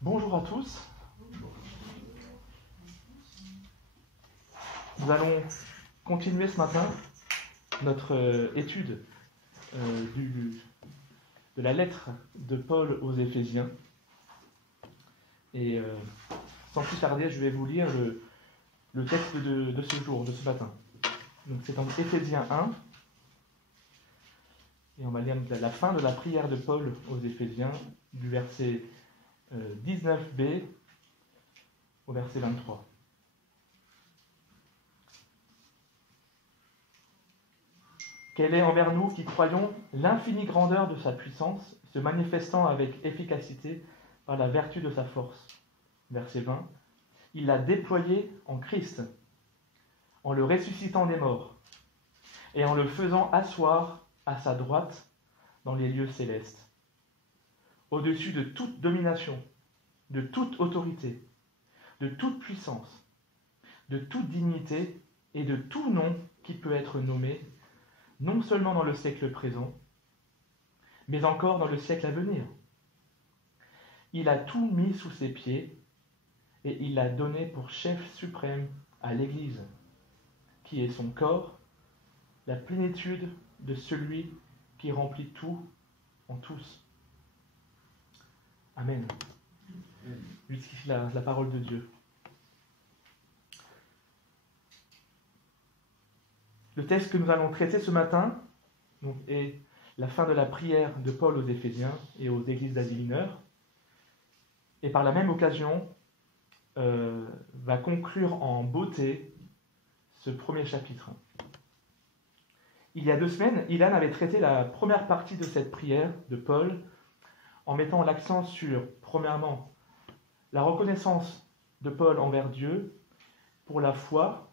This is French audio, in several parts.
Bonjour à tous. Nous allons continuer ce matin notre étude de la lettre de Paul aux Éphésiens. Et sans plus tarder, je vais vous lire le texte de ce jour, de ce matin. Donc c'est en Éphésiens 1. Et on va lire la fin de la prière de Paul aux Éphésiens, du verset 19b au verset 23. Quelle est envers nous qui croyons l'infinie grandeur de sa puissance, se manifestant avec efficacité par la vertu de sa force. Verset 20. Il l'a déployé en Christ, en le ressuscitant des morts, et en le faisant asseoir à sa droite dans les lieux célestes, au-dessus de toute domination, de toute autorité, de toute puissance, de toute dignité et de tout nom qui peut être nommé, non seulement dans le siècle présent, mais encore dans le siècle à venir. Il a tout mis sous ses pieds et il l'a donné pour chef suprême à l'Église, qui est son corps, la plénitude de celui qui remplit tout en tous. Amen. Jusqu'ici la parole de Dieu. Le texte que nous allons traiter ce matin est la fin de la prière de Paul aux Éphésiens et aux églises d'Asie mineure, et par la même occasion va conclure en beauté ce premier chapitre. Il y a 2 semaines, Ilan avait traité la première partie de cette prière de Paul en mettant l'accent sur, premièrement, la reconnaissance de Paul envers Dieu pour la foi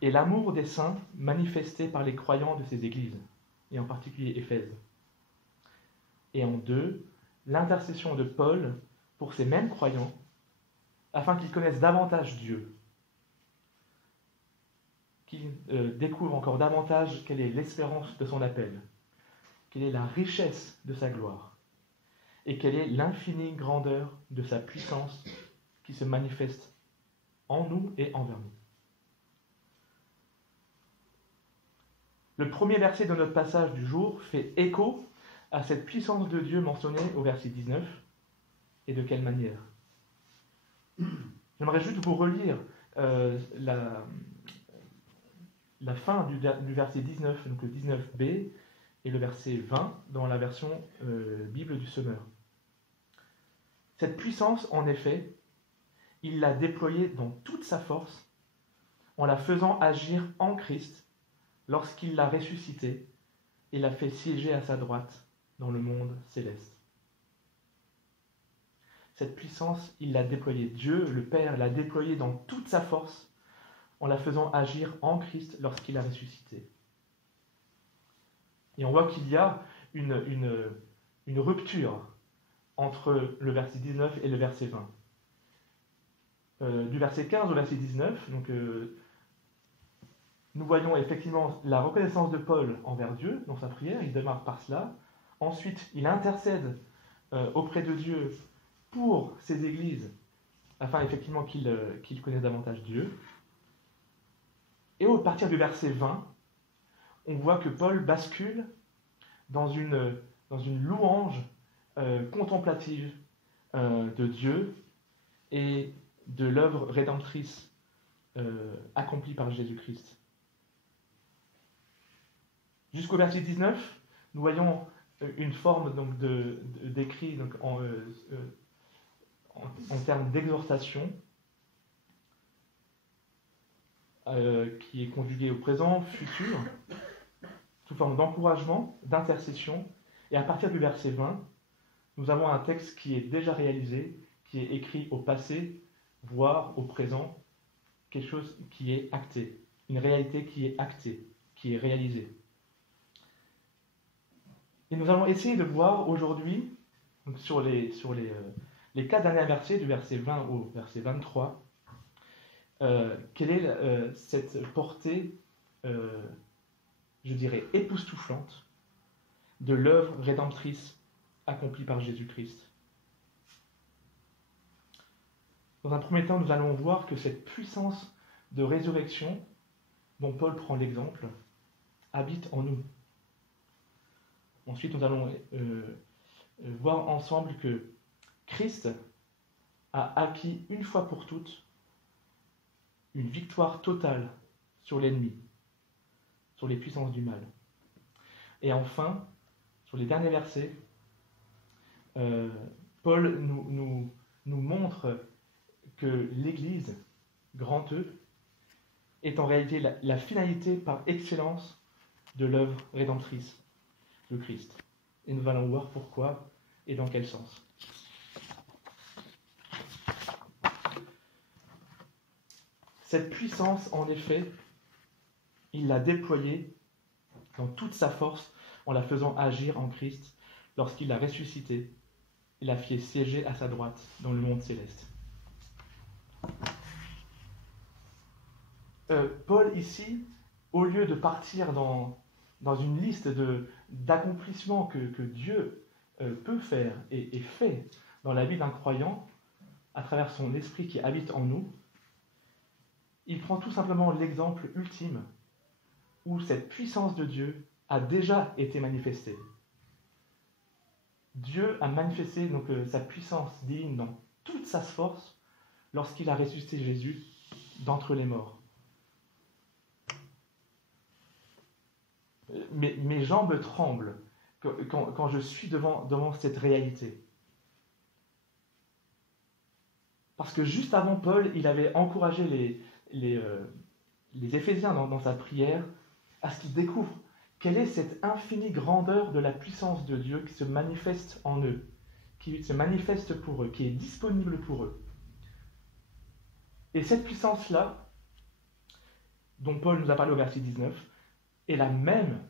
et l'amour des saints manifestés par les croyants de ces églises, et en particulier Éphèse. Et en 2, l'intercession de Paul pour ces mêmes croyants, afin qu'ils connaissent davantage Dieu, qu'ils découvrent encore davantage quelle est l'espérance de son appel, quelle est la richesse de sa gloire, et quelle est l'infinie grandeur de sa puissance qui se manifeste en nous et envers nous. Le premier verset de notre passage du jour fait écho à cette puissance de Dieu mentionnée au verset 19. Et de quelle manière ? J'aimerais juste vous relire la fin du verset 19, donc le 19b, et le verset 20 dans la version Bible du Semeur. Cette puissance, en effet, il l'a déployée dans toute sa force en la faisant agir en Christ lorsqu'il l'a ressuscité et l'a fait siéger à sa droite dans le monde céleste. Cette puissance, il l'a déployée. Dieu, le Père, l'a déployée dans toute sa force en la faisant agir en Christ lorsqu'il a ressuscité. Et on voit qu'il y a une rupture entre le verset 19 et le verset 20. Du verset 15 au verset 19, donc, nous voyons effectivement la reconnaissance de Paul envers Dieu dans sa prière, il démarre par cela. Ensuite, il intercède auprès de Dieu pour ces églises, afin effectivement qu'il connaisse davantage Dieu. Et à partir du verset 20, on voit que Paul bascule dans une louange contemplative de Dieu et de l'œuvre rédemptrice accomplie par Jésus-Christ. Jusqu'au verset 19, nous voyons une forme donc d'écrit donc en termes d'exhortation qui est conjuguée au présent, futur, sous forme d'encouragement, d'intercession. Et à partir du verset 20, nous avons un texte qui est déjà réalisé, qui est écrit au passé, voire au présent, quelque chose qui est acté, une réalité qui est actée, qui est réalisée. Et nous allons essayer de voir aujourd'hui, donc sur les 4 derniers versets, du verset 20 au verset 23, quelle est cette portée, je dirais, époustouflante de l'œuvre rédemptrice accomplie par Jésus-Christ. Dans un premier temps, nous allons voir que cette puissance de résurrection dont Paul prend l'exemple habite en nous. Ensuite, nous allons voir ensemble que Christ a acquis une fois pour toutes une victoire totale sur l'ennemi, sur les puissances du mal. Et enfin, sur les derniers versets, Paul nous montre que l'Église, grand E, est en réalité la finalité par excellence de l'œuvre rédemptrice de Christ. Et nous allons voir pourquoi et dans quel sens. Cette puissance, en effet, il l'a déployée dans toute sa force en la faisant agir en Christ lorsqu'il l'a ressuscité et l'a fait siéger à sa droite dans le monde céleste. Paul, ici, au lieu de partir dans une liste d'accomplissements que Dieu peut faire et fait dans la vie d'un croyant, à travers son esprit qui habite en nous, il prend tout simplement l'exemple ultime où cette puissance de Dieu a déjà été manifestée. Dieu a manifesté donc sa puissance divine dans toute sa force lorsqu'il a ressuscité Jésus d'entre les morts. Mes jambes tremblent quand je suis devant cette réalité. Parce que juste avant Paul, il avait encouragé les Éphésiens dans sa prière à ce qu'ils découvrent quelle est cette infinie grandeur de la puissance de Dieu qui se manifeste en eux, qui se manifeste pour eux, qui est disponible pour eux. Et cette puissance-là, dont Paul nous a parlé au verset 19, est la même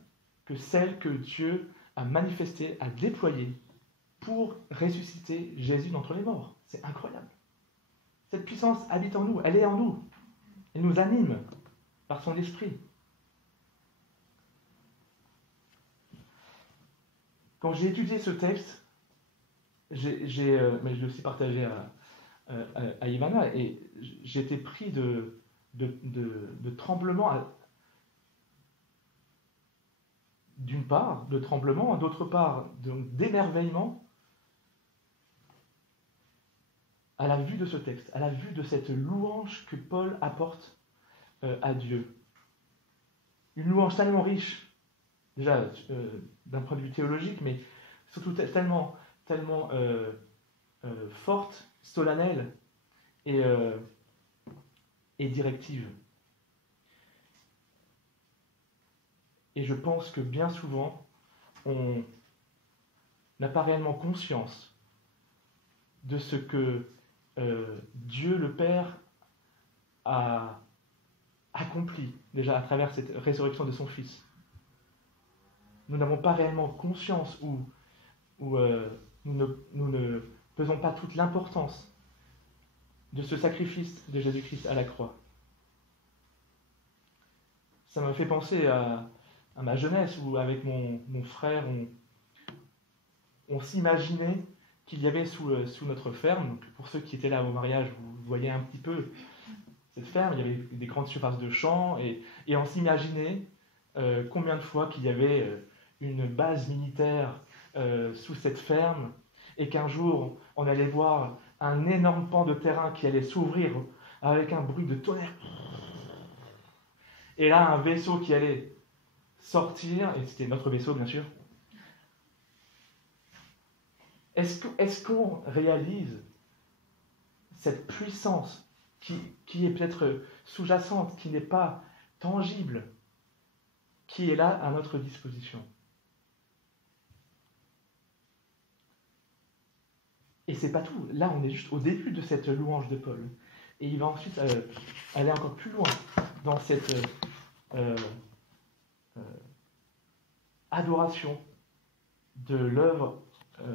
que celle que Dieu a manifestée, a déployée pour ressusciter Jésus d'entre les morts. C'est incroyable. Cette puissance habite en nous, elle est en nous. Elle nous anime par son esprit. Quand j'ai étudié ce texte, mais je l'ai aussi partagé à Ivana, et j'étais pris de tremblement, d'une part, de tremblement, d'autre part, d'émerveillement à la vue de ce texte, à la vue de cette louange que Paul apporte à Dieu. Une louange tellement riche, déjà d'un point de vue théologique, mais surtout tellement forte, solennelle et directive. Et je pense que bien souvent, on n'a pas réellement conscience de ce que Dieu le Père a accompli déjà à travers cette résurrection de son Fils. Nous n'avons pas réellement conscience ou nous ne pesons pas toute l'importance de ce sacrifice de Jésus-Christ à la croix. Ça me fait penser à ma jeunesse où avec mon frère, on s'imaginait qu'il y avait sous notre ferme, donc pour ceux qui étaient là au mariage, vous voyez un petit peu cette ferme, il y avait des grandes surfaces de champs, et on s'imaginait combien de fois qu'il y avait une base militaire sous cette ferme, et qu'un jour, on allait voir un énorme pan de terrain qui allait s'ouvrir avec un bruit de tonnerre. Et là, un vaisseau qui allait sortir, et c'était notre vaisseau, bien sûr. Est-ce qu'on réalise cette puissance qui est peut-être sous-jacente, qui n'est pas tangible, qui est là à notre disposition? Et c'est pas tout. Là, on est juste au début de cette louange de Paul. Et il va ensuite aller encore plus loin dans cette adoration de l'œuvre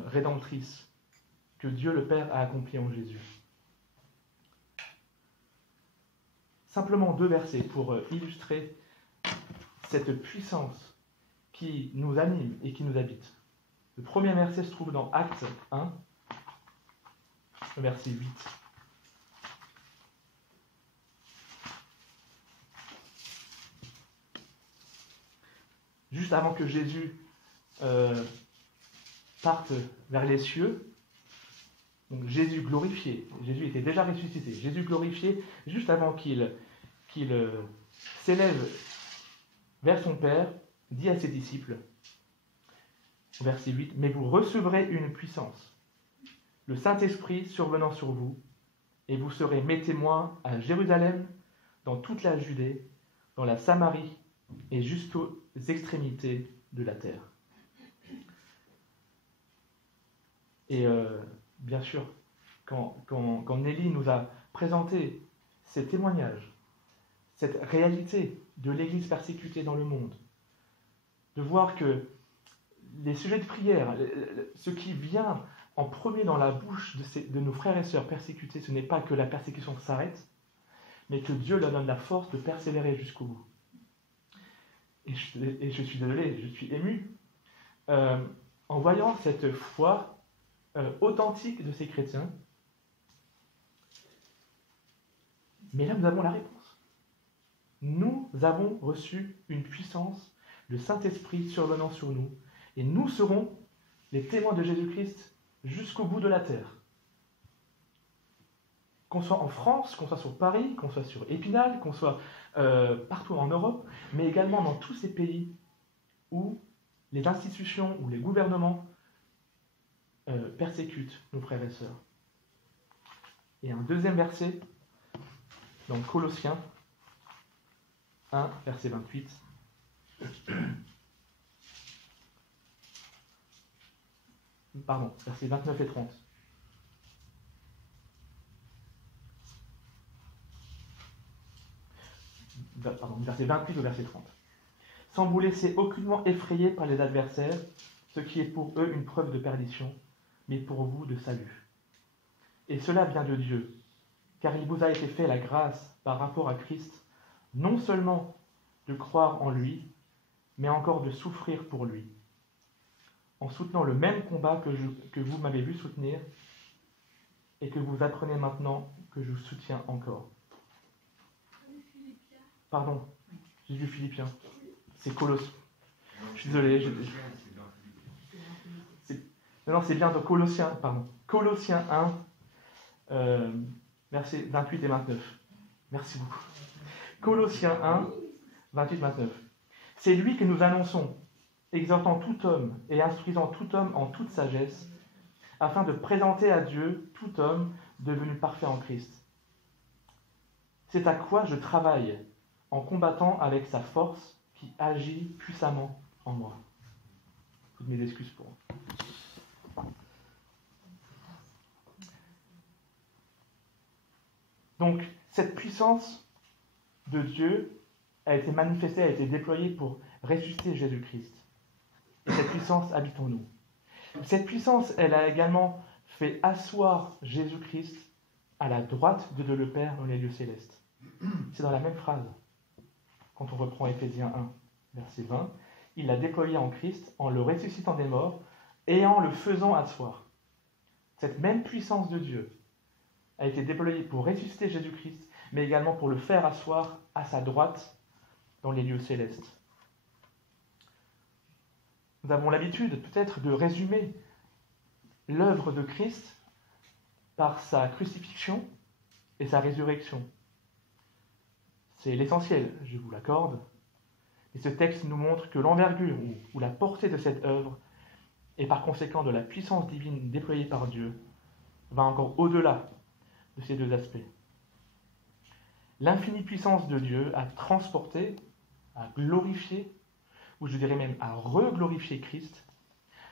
rédemptrice que Dieu le Père a accomplie en Jésus. simplement 2 versets pour illustrer cette puissance qui nous anime et qui nous habite. Le premier verset se trouve dans Actes 1, verset 8. Juste avant que Jésus parte vers les cieux, donc Jésus glorifié, Jésus était déjà ressuscité, Jésus glorifié, juste avant qu'il s'élève vers son Père, dit à ses disciples, verset 8, « Mais vous recevrez une puissance, le Saint-Esprit survenant sur vous, et vous serez mes témoins à Jérusalem, dans toute la Judée, dans la Samarie, et jusqu'aux extrémités de la terre. » Et bien sûr, quand Nelly nous a présenté ces témoignages, cette réalité de l'Église persécutée dans le monde, de voir que les sujets de prière, ce qui vient en premier dans la bouche de nos frères et sœurs persécutés, ce n'est pas que la persécution s'arrête, mais que Dieu leur donne la force de persévérer jusqu'au bout. Et je suis désolé, je suis ému en voyant cette foi authentique de ces chrétiens. Mais là, nous avons la réponse. Nous avons reçu une puissance, le Saint-Esprit survenant sur nous, et nous serons les témoins de Jésus-Christ jusqu'au bout de la terre. Qu'on soit en France, qu'on soit sur Paris, qu'on soit sur Épinal, qu'on soit partout en Europe, mais également dans tous ces pays où les institutions, où les gouvernements persécutent nos frères et sœurs. Et un deuxième verset, dans Colossiens 1, verset 28. Pardon, versets 29 et 30. Pardon, verset 28 au verset 30. « Sans vous laisser aucunement effrayer par les adversaires, ce qui est pour eux une preuve de perdition, mais pour vous de salut. Et cela vient de Dieu, car il vous a été fait la grâce par rapport à Christ, non seulement de croire en lui, mais encore de souffrir pour lui, en soutenant le même combat que vous m'avez vu soutenir et que vous apprenez maintenant que je soutiens encore. » Pardon, j'ai vu Philippiens. C'est Colossiens. Je suis désolé. Non, c'est bien dans Colossiens, pardon. Colossiens 1, versets 28 et 29. Merci beaucoup. Colossiens 1, 28-29. « C'est lui que nous annonçons, exhortant tout homme et instruisant tout homme en toute sagesse, afin de présenter à Dieu tout homme devenu parfait en Christ. C'est à quoi je travaille en combattant avec sa force qui agit puissamment en moi. » Toutes mes excuses pour eux. Donc, cette puissance de Dieu a été manifestée, a été déployée pour ressusciter Jésus-Christ. Et cette puissance habite en nous. Cette puissance, elle a également fait asseoir Jésus-Christ à la droite de Dieu le Père dans les lieux célestes. C'est dans la même phrase. Quand on reprend Éphésiens 1, verset 20, il l'a déployé en Christ en le ressuscitant des morts et en le faisant asseoir. Cette même puissance de Dieu a été déployée pour ressusciter Jésus-Christ, mais également pour le faire asseoir à sa droite dans les lieux célestes. Nous avons l'habitude peut-être de résumer l'œuvre de Christ par sa crucifixion et sa résurrection. C'est l'essentiel, je vous l'accorde. Et ce texte nous montre que l'envergure ou la portée de cette œuvre, et par conséquent de la puissance divine déployée par Dieu, va encore au-delà de ces deux aspects. L'infinie puissance de Dieu a transporté, a glorifié, ou je dirais même à reglorifier Christ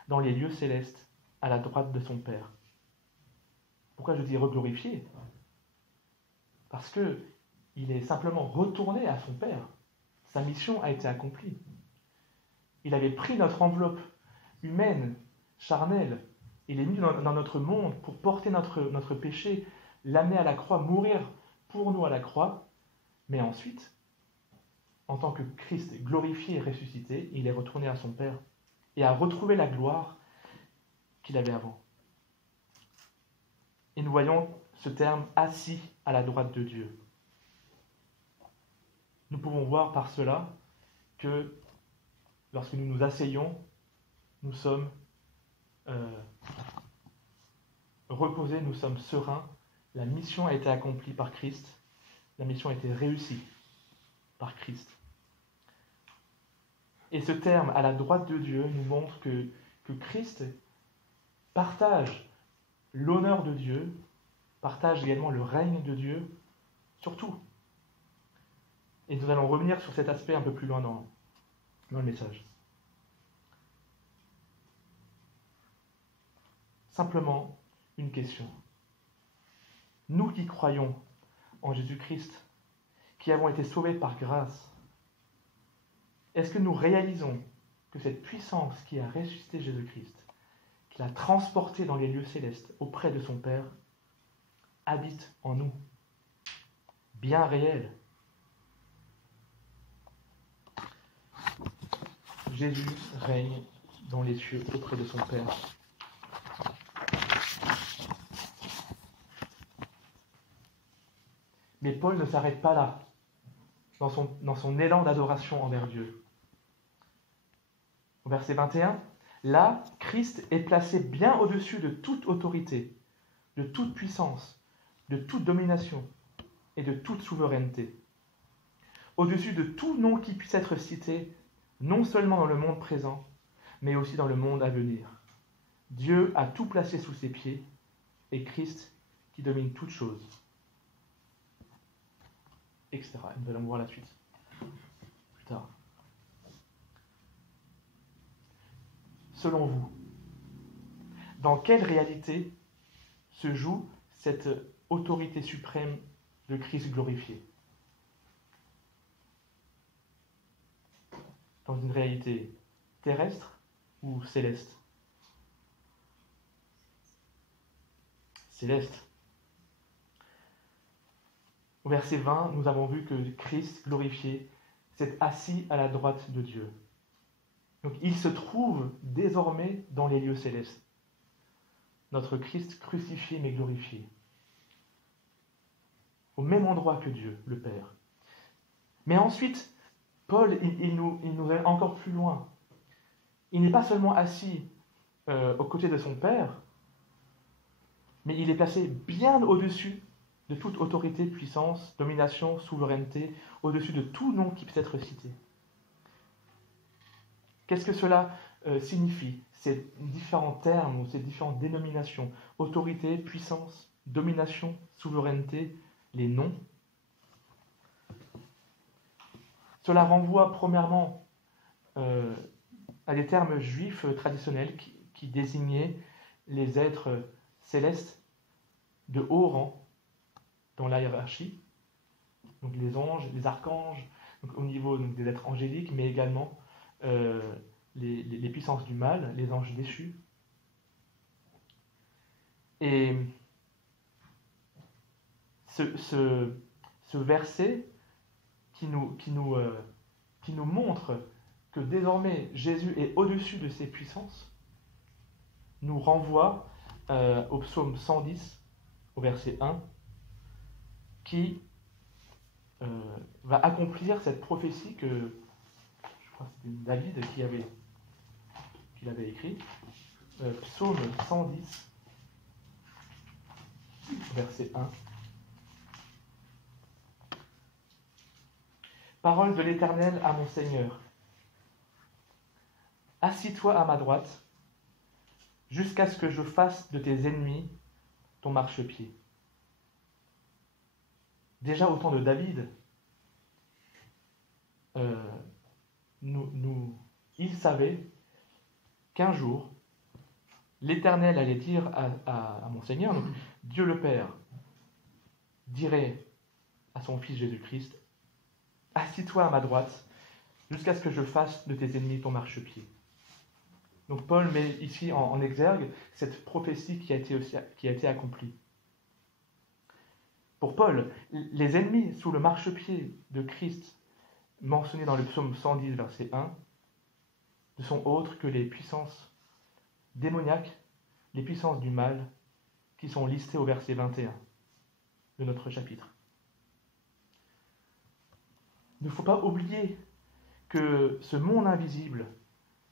dans les lieux célestes à la droite de son Père. Pourquoi je dis reglorifier ? Parce que il est simplement retourné à son Père. Sa mission a été accomplie. Il avait pris notre enveloppe humaine, charnelle, et l'a mis dans notre monde pour porter notre péché, l'amener à la croix, mourir pour nous à la croix, Mais ensuite, en tant que Christ glorifié et ressuscité, il est retourné à son Père et a retrouvé la gloire qu'il avait avant. Et nous voyons ce terme « assis à la droite de Dieu ». Nous pouvons voir par cela que lorsque nous nous asseyons, nous sommes reposés, nous sommes sereins. La mission a été accomplie par Christ. La mission a été réussie par Christ. Et ce terme, à la droite de Dieu, nous montre que Christ partage l'honneur de Dieu, partage également le règne de Dieu sur tout. Et nous allons revenir sur cet aspect un peu plus loin dans le message. Simplement une question. Nous qui croyons en Jésus-Christ, qui avons été sauvés par grâce, est-ce que nous réalisons que cette puissance qui a ressuscité Jésus-Christ, qui l'a transporté dans les lieux célestes auprès de son Père, habite en nous, bien réel? Jésus règne dans les cieux auprès de son Père. Mais Paul ne s'arrête pas là, dans son élan d'adoration envers Dieu. Au verset 21, là, Christ est placé bien au-dessus de toute autorité, de toute puissance, de toute domination et de toute souveraineté. Au-dessus de tout nom qui puisse être cité, non seulement dans le monde présent, mais aussi dans le monde à venir. Dieu a tout placé sous ses pieds, et Christ qui domine toutes choses, etc. Nous allons voir la suite plus tard. Selon vous, dans quelle réalité se joue cette autorité suprême de Christ glorifié? Dans une réalité terrestre ou céleste? Céleste. Au verset 20, nous avons vu que Christ glorifié s'est assis à la droite de Dieu. Donc il se trouve désormais dans les lieux célestes. Notre Christ crucifié mais glorifié. Au même endroit que Dieu, le Père. Mais ensuite, Paul, il nous va encore plus loin. Il n'est pas seulement assis aux côtés de son Père, mais il est placé bien au-dessus de toute autorité, puissance, domination, souveraineté, au-dessus de tout nom qui peut être cité. Qu'est-ce que cela signifie, ces différents termes ou ces différentes dénominations? Autorité, puissance, domination, souveraineté, les noms. Cela renvoie premièrement à des termes juifs traditionnels qui désignaient les êtres célestes de haut rang dans la hiérarchie, donc les anges, les archanges, donc au niveau donc, des êtres angéliques, mais également les puissances du mal, les anges déchus. Et ce verset qui nous montre que désormais Jésus est au-dessus de ces puissances, nous renvoie au psaume 110, au verset 1, qui va accomplir cette prophétie que, je crois que c'était David qui l'avait écrit, psaume 110, verset 1. Parole de l'Éternel à mon Seigneur. Assis-toi à ma droite, jusqu'à ce que je fasse de tes ennemis ton marchepied. Déjà au temps de David, il savait qu'un jour, l'Éternel allait dire à mon Seigneur, donc Dieu le Père, dirait à son Fils Jésus-Christ, « Assis-toi à ma droite, jusqu'à ce que je fasse de tes ennemis ton marchepied. » Donc Paul met ici en exergue cette prophétie qui a été accomplie. Pour Paul, les ennemis sous le marchepied de Christ, mentionnés dans le psaume 110, verset 1, ne sont autres que les puissances démoniaques, les puissances du mal, qui sont listées au verset 21 de notre chapitre. Il ne faut pas oublier que ce monde invisible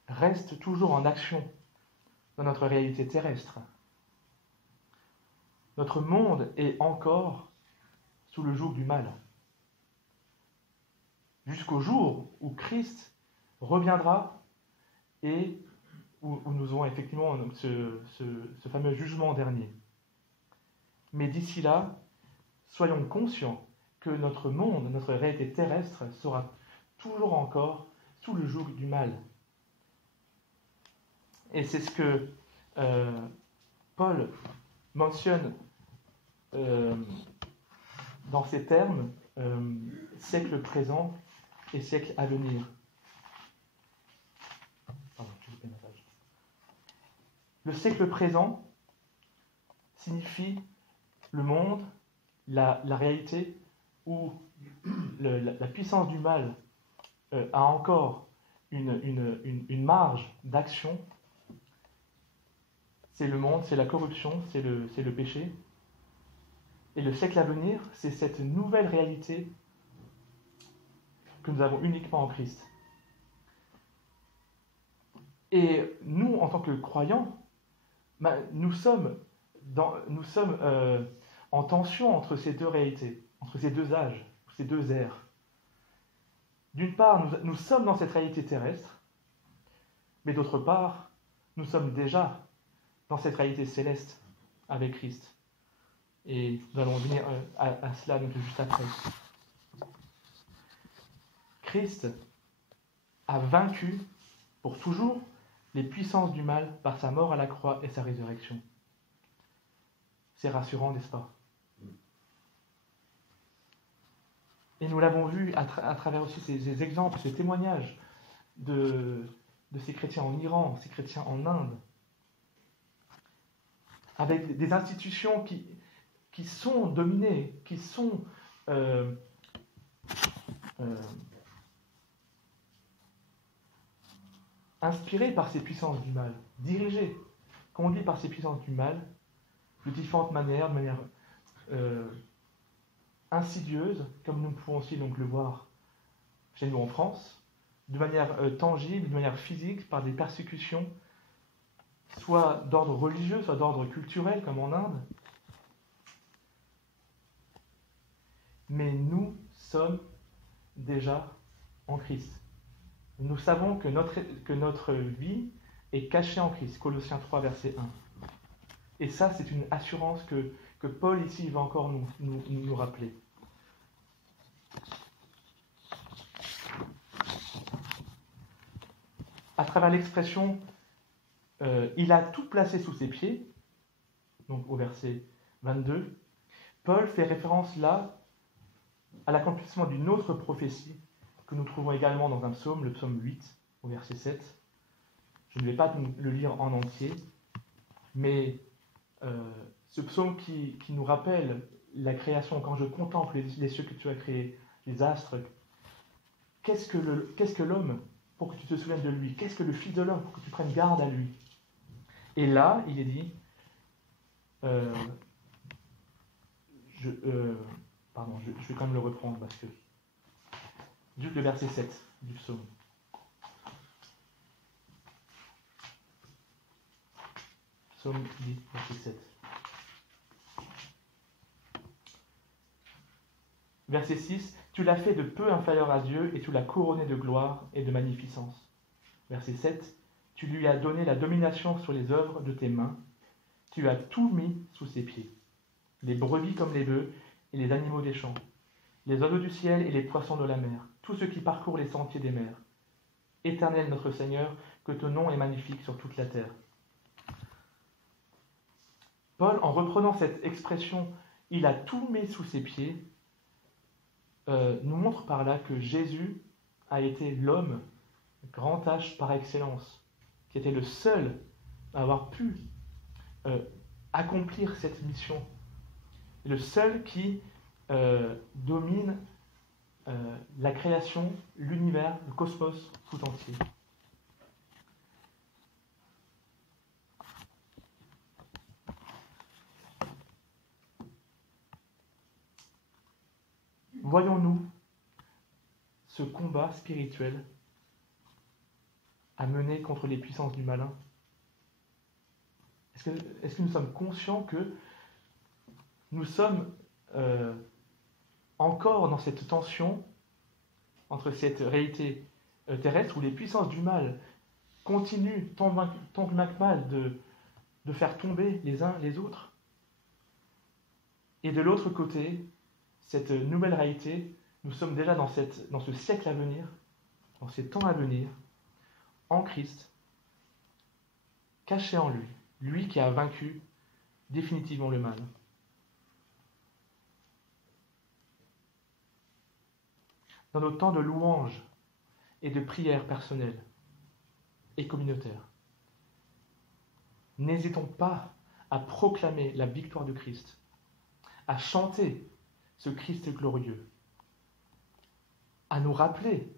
reste toujours en action dans notre réalité terrestre. Notre monde est encore sous le joug du mal. Jusqu'au jour où Christ reviendra et où nous aurons effectivement ce fameux jugement dernier. Mais d'ici là, soyons conscients que notre monde, notre réalité terrestre sera toujours encore sous le joug du mal. Et c'est ce que Paul mentionne dans ces termes, siècle présent et siècle à venir. Pardon, j'ai loupé ma page. Le siècle présent signifie le monde, la réalité où la puissance du mal a encore une marge d'action. C'est le monde, c'est la corruption, c'est le péché. Et le siècle à venir, c'est cette nouvelle réalité que nous avons uniquement en Christ. Et nous, en tant que croyants, nous sommes en tension entre ces deux réalités, entre ces deux âges, ces deux ères. D'une part, nous sommes dans cette réalité terrestre, mais d'autre part, nous sommes déjà dans cette réalité céleste avec Christ. Et nous allons venir à cela donc juste après. Christ a vaincu pour toujours les puissances du mal par sa mort à la croix et sa résurrection. C'est rassurant, n'est-ce pas? Et nous l'avons vu à travers aussi ces exemples, ces témoignages de ces chrétiens en Iran, ces chrétiens en Inde, avec des institutions qui sont dominées, qui sont inspirées par ces puissances du mal, dirigées, conduites par ces puissances du mal, de différentes manières, de manière insidieuse, comme nous pouvons aussi donc le voir chez nous en France, de manière tangible, de manière physique, par des persécutions, soit d'ordre religieux, soit d'ordre culturel, comme en Inde. Mais nous sommes déjà en Christ. Nous savons que notre vie est cachée en Christ. Colossiens 3, verset 1. Et ça, c'est une assurance que Paul, ici, va encore nous rappeler. À travers l'expression « il a tout placé sous ses pieds », donc au verset 22, Paul fait référence là à l'accomplissement d'une autre prophétie que nous trouvons également dans un psaume, le psaume 8, au verset 7. Je ne vais pas le lire en entier, mais ce psaume qui nous rappelle la création, quand je contemple les cieux que tu as créés, les astres, qu'est-ce que l'homme pour que tu te souviennes de lui? Qu'est-ce que le Fils de l'homme pour que tu prennes garde à lui? Et là, il est dit, je vais quand même le reprendre parce que juste le verset 7 du psaume. Psaume 10, verset 7. Verset 6, tu l'as fait de peu inférieur à Dieu et tu l'as couronné de gloire et de magnificence. Verset 7, tu lui as donné la domination sur les œuvres de tes mains, tu as tout mis sous ses pieds, les brebis comme les bœufs et les animaux des champs, les oiseaux du ciel et les poissons de la mer, tout ce qui parcourt les sentiers des mers. Éternel notre Seigneur, que ton nom est magnifique sur toute la terre. Paul, en reprenant cette expression, il a tout mis sous ses pieds, nous montre par là que Jésus a été l'homme grand H par excellence, qui était le seul à avoir pu accomplir cette mission, le seul qui domine la création, l'univers, le cosmos tout entier. Voyons-nous ce combat spirituel à mener contre les puissances du malin? Est-ce que nous sommes conscients que nous sommes encore dans cette tension entre cette réalité terrestre où les puissances du mal continuent tant bien que mal de faire tomber les uns les autres, et de l'autre côté, cette nouvelle réalité, nous sommes déjà dans ce siècle à venir, dans ces temps à venir, en Christ, caché en lui, lui qui a vaincu définitivement le mal. Dans nos temps de louange et de prière personnelle et communautaire, n'hésitons pas à proclamer la victoire de Christ, à chanter ce Christ glorieux, à nous rappeler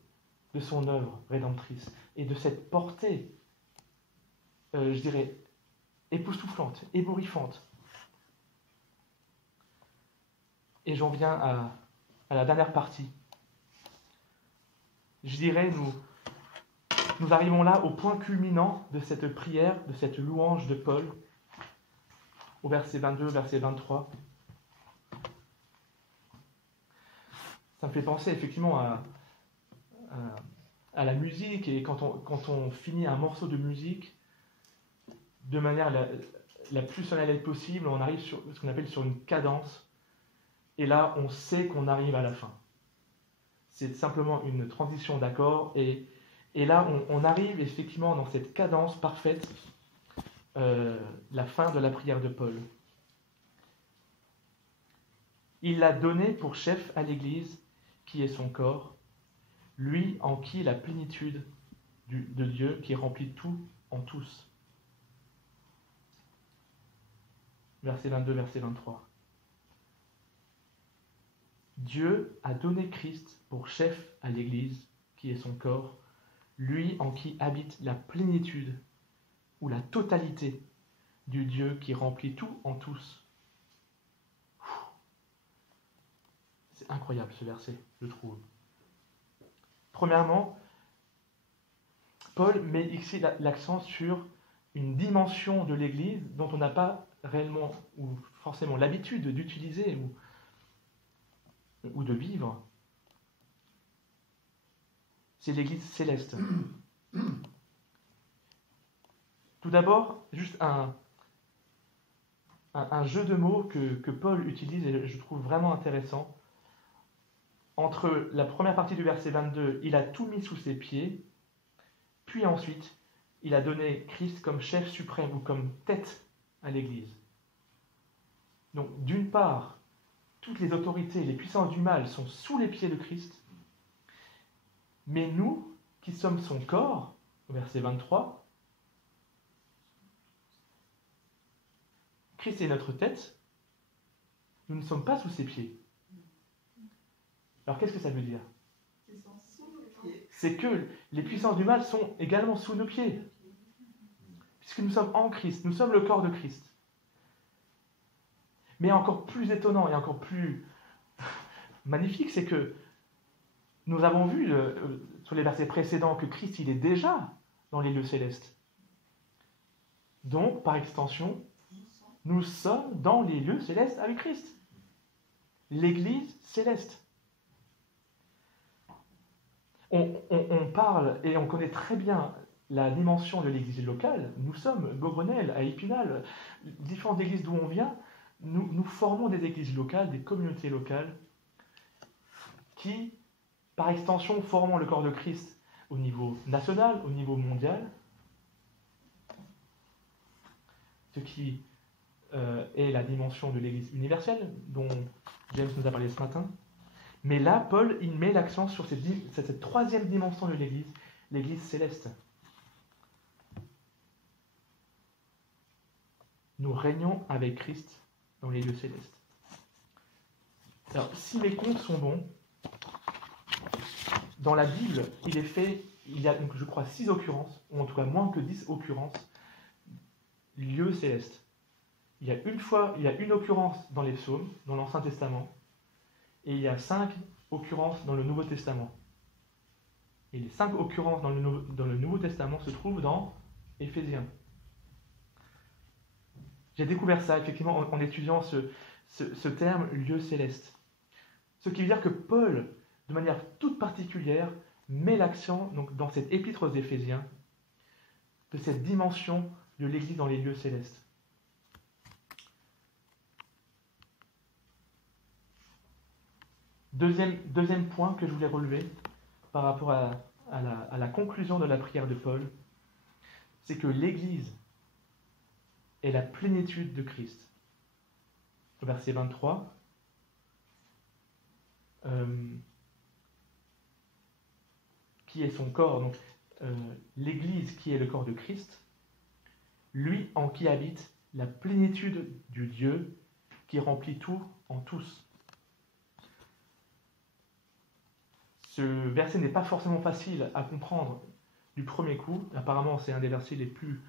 de son œuvre rédemptrice et de cette portée, je dirais, époustouflante, ébouriffante. Et j'en viens à la dernière partie. Je dirais, nous arrivons là au point culminant de cette prière, de cette louange de Paul, au verset 22, verset 23. Ça me fait penser effectivement à la musique, et quand on finit un morceau de musique, de manière la plus solennelle possible, on arrive sur ce qu'on appelle sur une cadence, et là on sait qu'on arrive à la fin. C'est simplement une transition d'accords, et là on arrive effectivement dans cette cadence parfaite, la fin de la prière de Paul. Il l'a donné pour chef à l'Église, qui est son corps, lui en qui la plénitude de Dieu qui remplit tout en tous. Verset 22, verset 23. Dieu a donné Christ pour chef à l'Église, qui est son corps, lui en qui habite la plénitude ou la totalité du Dieu qui remplit tout en tous. C'est incroyable ce verset, je trouve. Premièrement, Paul met ici l'accent sur une dimension de l'Église dont on n'a pas réellement ou forcément l'habitude d'utiliser ou de vivre. C'est l'Église céleste. Tout d'abord, juste un jeu de mots que Paul utilise et je trouve vraiment intéressant. Entre la première partie du verset 22, il a tout mis sous ses pieds, puis ensuite, il a donné Christ comme chef suprême ou comme tête à l'Église. Donc, d'une part, toutes les autorités, les puissances du mal sont sous les pieds de Christ, mais nous, qui sommes son corps, au verset 23, Christ est notre tête, nous ne sommes pas sous ses pieds. Alors qu'est-ce que ça veut dire? C'est que les puissances du mal sont également sous nos pieds. Puisque nous sommes en Christ, nous sommes le corps de Christ. Mais encore plus étonnant et encore plus magnifique, c'est que nous avons vu sur les versets précédents que Christ, il est déjà dans les lieux célestes. Donc, par extension, nous sommes dans les lieux célestes avec Christ. L'Église céleste. On parle et on connaît très bien la dimension de l'église locale. Nous sommes Gogrenelle, à Épinal, différentes églises d'où on vient. Nous formons des églises locales, des communautés locales qui, par extension, forment le corps de Christ au niveau national, au niveau mondial. Ce qui est la dimension de l'église universelle, dont James nous a parlé ce matin. Mais là, Paul, il met l'accent sur cette troisième dimension de l'Église, l'Église céleste. Nous régnons avec Christ dans les lieux célestes. Alors, si mes comptes sont bons, dans la Bible, il y a donc, je crois 6 occurrences, ou en tout cas moins que 10 occurrences, lieux célestes. Il y a une occurrence dans les psaumes, dans l'Ancien Testament, et il y a 5 occurrences dans le Nouveau Testament. Et les 5 occurrences dans le Nouveau Testament se trouvent dans Éphésiens. J'ai découvert ça, effectivement, en étudiant ce terme « lieu céleste ». Ce qui veut dire que Paul, de manière toute particulière, met l'accent donc, dans cette épître aux Éphésiens de cette dimension de l'Église dans les lieux célestes. Deuxième point que je voulais relever par rapport à la conclusion de la prière de Paul, c'est que l'Église est la plénitude de Christ. Au verset 23, qui est son corps, donc l'Église qui est le corps de Christ, lui en qui habite la plénitude du Dieu qui remplit tout en tous. Ce verset n'est pas forcément facile à comprendre du premier coup. Apparemment, c'est un des versets les plus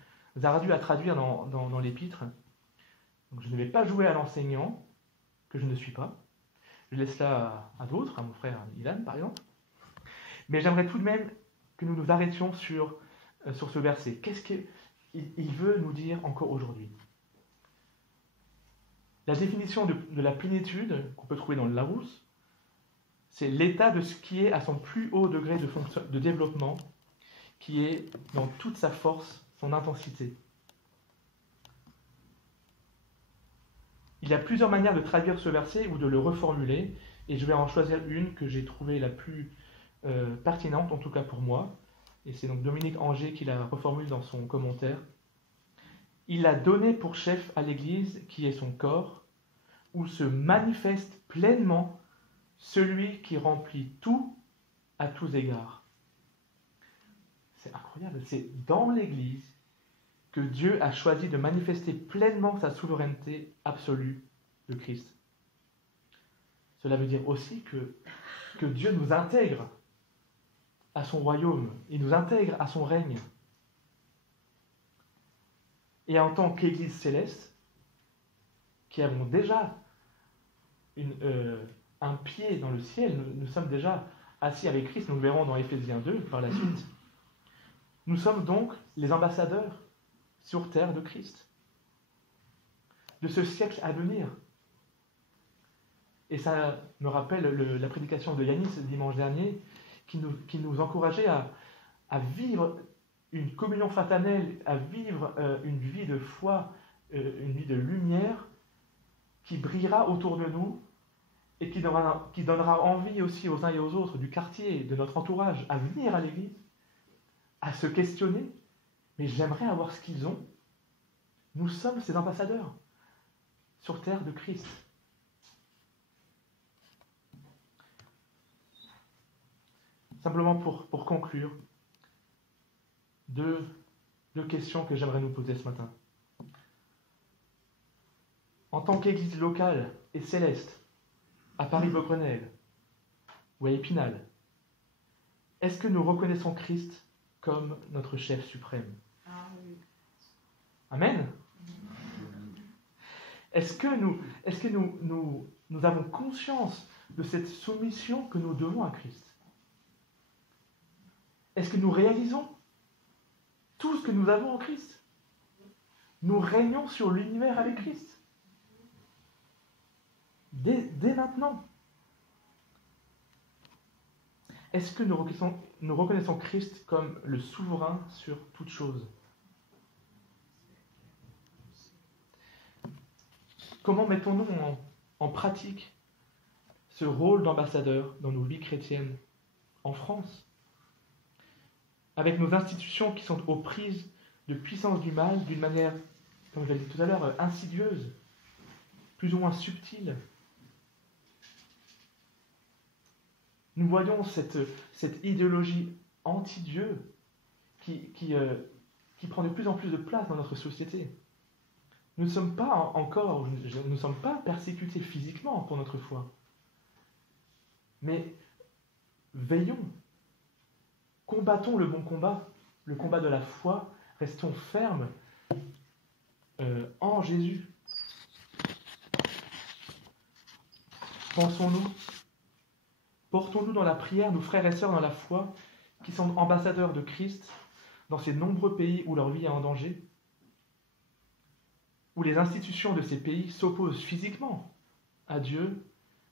ardus à traduire dans l'épître. Donc, je ne vais pas jouer à l'enseignant, que je ne suis pas. Je laisse ça à d'autres, à mon frère Ilan, par exemple. Mais j'aimerais tout de même que nous nous arrêtions sur ce verset. Qu'est-ce qu'il veut nous dire encore aujourd'hui? La définition de la plénitude qu'on peut trouver dans le Larousse, c'est l'état de ce qui est à son plus haut degré de développement, qui est dans toute sa force, son intensité. Il y a plusieurs manières de traduire ce verset ou de le reformuler, et je vais en choisir une que j'ai trouvée la plus pertinente, en tout cas pour moi, et c'est donc Dominique Anger qui la reformule dans son commentaire. Il a donné pour chef à l'Église, qui est son corps, où se manifeste pleinement celui qui remplit tout à tous égards. C'est incroyable, c'est dans l'Église que Dieu a choisi de manifester pleinement sa souveraineté absolue de Christ. Cela veut dire aussi que Dieu nous intègre à son royaume, il nous intègre à son règne. Et en tant qu'Église céleste, qui avons déjà un pied dans le ciel, nous sommes déjà assis avec Christ, nous le verrons dans Éphésiens 2 par la suite. Nous sommes donc les ambassadeurs sur terre de Christ, de ce siècle à venir. Et ça me rappelle la prédication de Yanis dimanche dernier, qui nous encourageait à vivre une communion fraternelle, à vivre une vie de foi, une vie de lumière, qui brillera autour de nous et qui donnera envie aussi aux uns et aux autres du quartier, de notre entourage, à venir à l'église, à se questionner. Mais j'aimerais avoir ce qu'ils ont. Nous sommes ces ambassadeurs sur terre de Christ. Simplement pour conclure, deux questions que j'aimerais nous poser ce matin. En tant qu'église locale et céleste, à Paris-Beaugrenelle ou à Épinal, est-ce que nous reconnaissons Christ comme notre chef suprême? Amen. Est-ce que nous avons conscience de cette soumission que nous devons à Christ? Est-ce que nous réalisons tout ce que nous avons en Christ? Nous régnons sur l'univers avec Christ. Dès maintenant. Est-ce que nous reconnaissons Christ comme le souverain sur toute chose? Comment mettons-nous en pratique ce rôle d'ambassadeur dans nos vies chrétiennes en France, avec nos institutions qui sont aux prises de puissance du mal d'une manière, comme je l'ai dit tout à l'heure, insidieuse, plus ou moins subtile? Nous voyons cette idéologie anti-Dieu qui prend de plus en plus de place dans notre société. Nous ne sommes pas persécutés physiquement pour notre foi, Mais veillons, combattons le bon combat, le combat de la foi, restons fermes en Jésus. Pensons-nous, portons-nous dans la prière nos frères et sœurs dans la foi qui sont ambassadeurs de Christ dans ces nombreux pays où leur vie est en danger, où les institutions de ces pays s'opposent physiquement à Dieu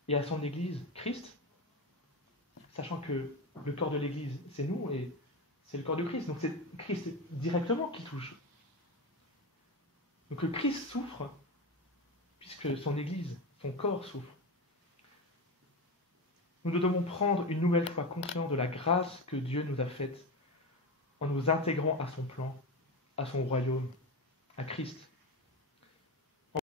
et à son Église, Christ, sachant que le corps de l'Église, c'est nous et c'est le corps de Christ. Donc c'est Christ directement qui touche. Donc le Christ souffre puisque son Église, son corps souffre. Nous devons prendre une nouvelle fois conscience de la grâce que Dieu nous a faite en nous intégrant à son plan, à son royaume, à Christ.